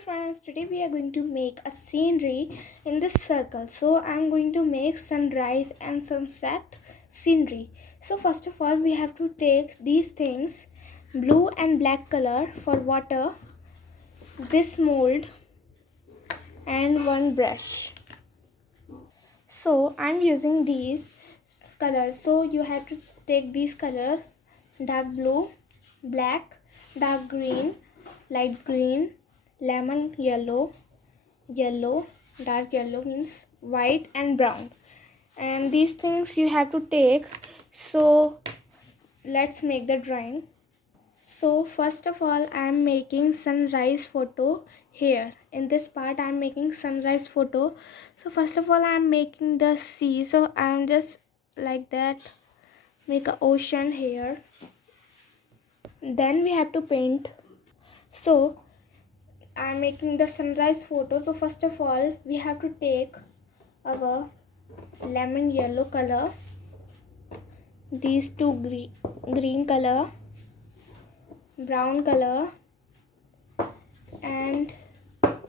Friends, today we are going to make a scenery in this circle. So I'm going to make sunrise and sunset scenery. So first of all we have to take these things, blue and black color for water, this mold and one brush. So I'm using these colors. So you have to take these colors: dark blue, black, dark green, light green, lemon yellow, yellow, dark yellow means white, and brown. And these things you have to take. So let's make the drawing. So first of all I am making sunrise photo here. In this part I am making sunrise photo. So first of all I am making the sea. So I am just like that make a ocean here. Then we have to paint. So I am making the sunrise photo. So first of all we have to take our lemon yellow color, these two green color, brown color and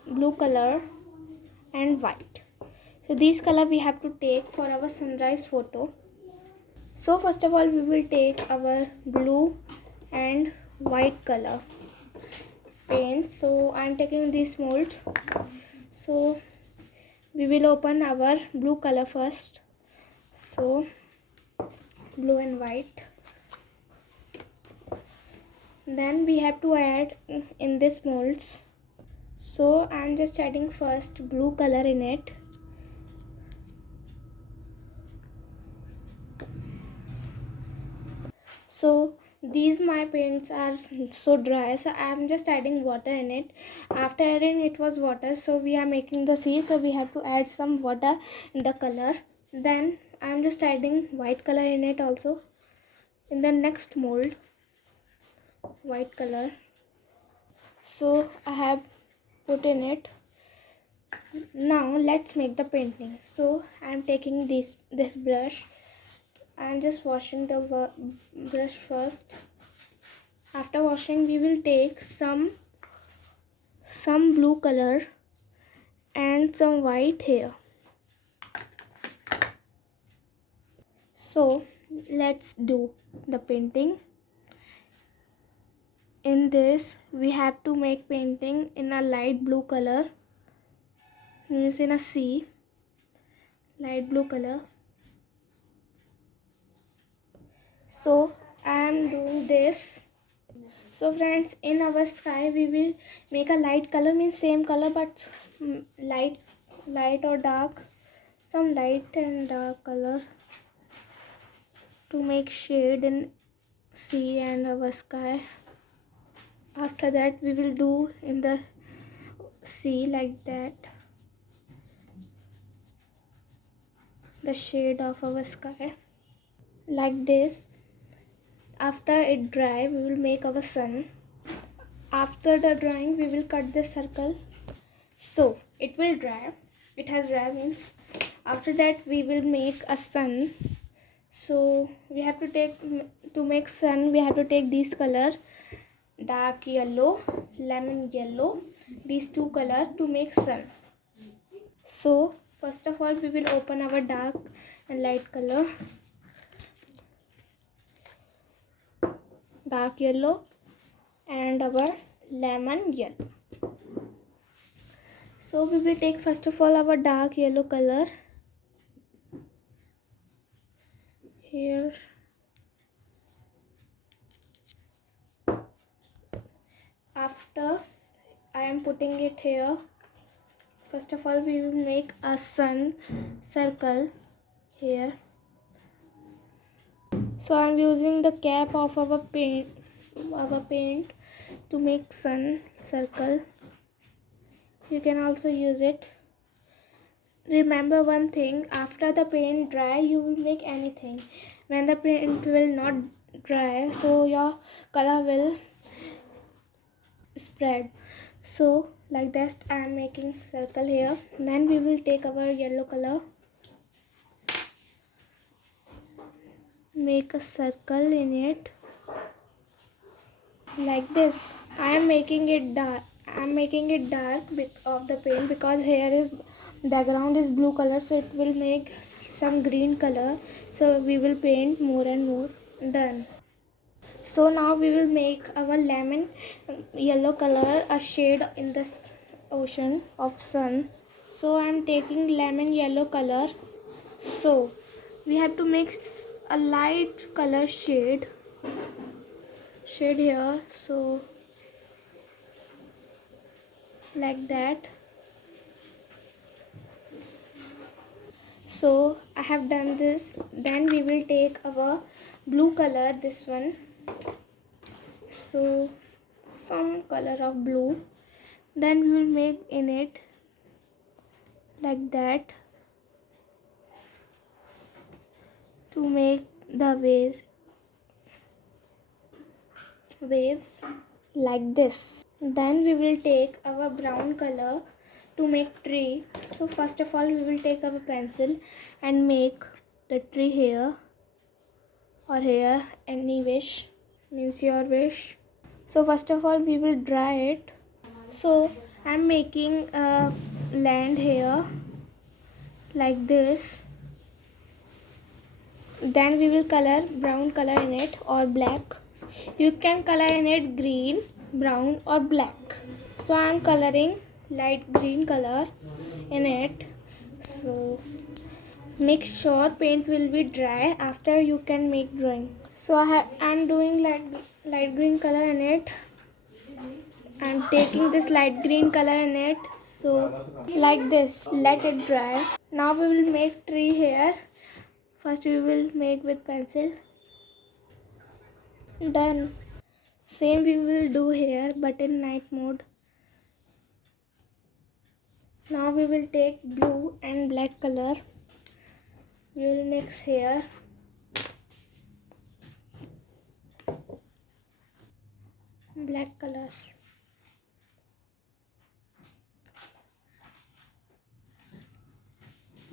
blue color and white. So these color we have to take for our sunrise photo. So first of all we will take our blue and white color paint. So I am taking this mold. So we will open our blue color first. So blue and white. Then we have to add in this molds. So I am just adding first blue color in it. So these my paints are so dry, so I am just adding water in it. After adding it was water, so we are making the sea, so we have to add some water in the color. Then I am just adding white color in it also. In the next mold, white color. So I have put in it. Now let's make the painting. So I am taking this brush. I am just washing the brush first. After washing we will take some blue color and some white here. So let's do the painting. In this we have to make painting in a light blue color, means in a sea, light blue color. So I am doing this. So friends, in our sky we will make a light color, means same color but light or dark, some light and dark color to make shade in sea and our sky. After that we will do in the sea like that, the shade of our sky like this. After it dry we will make our sun. After the drawing we will cut the circle. So it will dry, it has dry means after that we will make a sun. So we have to take, to make sun we have to take these color, dark yellow, lemon yellow, these two color to make sun. So first of all we will open our dark and light color, dark yellow and our lemon yellow. So we will take first of all our dark yellow color here. After I am putting it here, first of all we will make a sun circle here. So I am using the cap of our paint to make sun circle. You can also use it. Remember one thing, after the paint dry you will make anything. When the paint will not dry, so your color will spread. So like that I am making circle here. Then we will take our yellow color, make a circle in it like this. I am making it dark. I'm making it dark of the paint because here is background is blue color, so it will make some green color. So we will paint more and more. Done. So now we will make our lemon yellow color a shade in the ocean of sun. So I'm taking lemon yellow color. So we have to mix a light color shade here. So like that. So I have done this. Then we will take our blue color, this one. So some color of blue. Then we will make in it like that to make the waves like this. Then we will take our brown color to make tree. So first of all we will take our pencil and make the tree here or here, any wish, means your wish. So first of all we will draw it. So I'm making a land here like this. Then we will color brown color in it or black. You can color in it green, brown or black. So I'm coloring light green color in it. So make sure paint will be dry after you can make drawing. So I'm doing light green color in it. I'm taking this light green color in it. So like this, let it dry. Now we will make tree here. First we will make with pencil. Done. Same we will do here but in night mode. Now we will take blue and black color. We will mix here. Black color.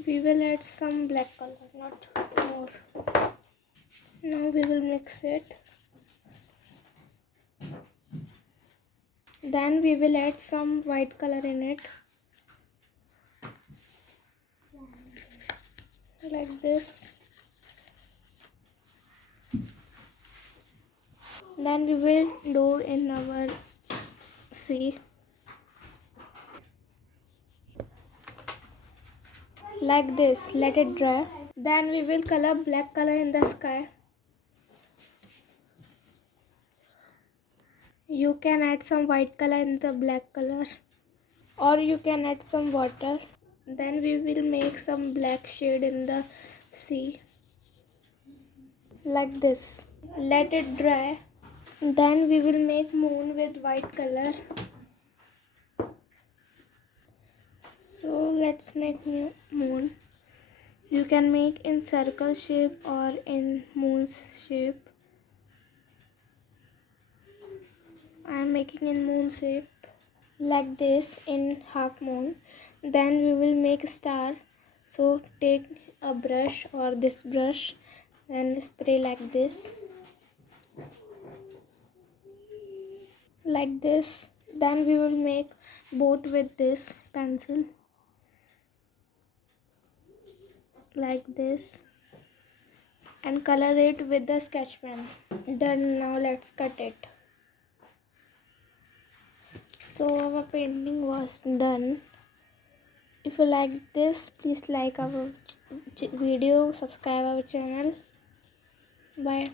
We will add some black color, not more. Now we will mix it. Then we will add some white color in it. Like this. Then we will do in our sea. Like this, let it dry. Then we will color black color in the sky. You can add some white color in the black color, or you can add some water. Then we will make some black shade in the sea. Like this. Let it dry. Then we will make moon with white color. So let's make moon. You can make in circle shape or in moon's shape. I am making in moon shape like this in half moon. Then we will make a star. So take a brush or this brush and spray like this. Like this. Then we will make boat with this pencil. Like this. And color it with the sketch pen. Done. Now let's cut it. So our painting was done. If you like this, please like our video, subscribe our channel. Bye.